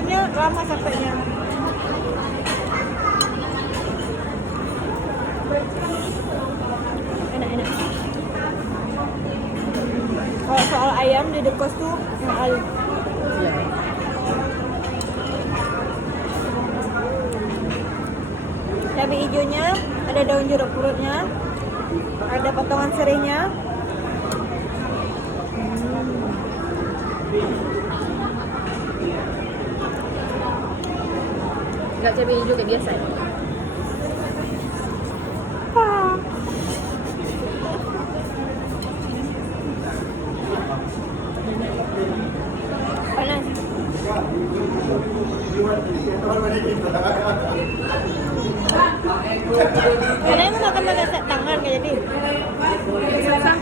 makannya lama sampainya. Enak-enak. Kalau soal ayam di The Coast tuh mahal. Iya. Cabai hijaunya, ada daun jeruk purutnya, ada potongan serihnya. Enggak cabai hijau kayak biasa ya. Panas. Karena emang makan pakai tangan kayak jadi. Susah.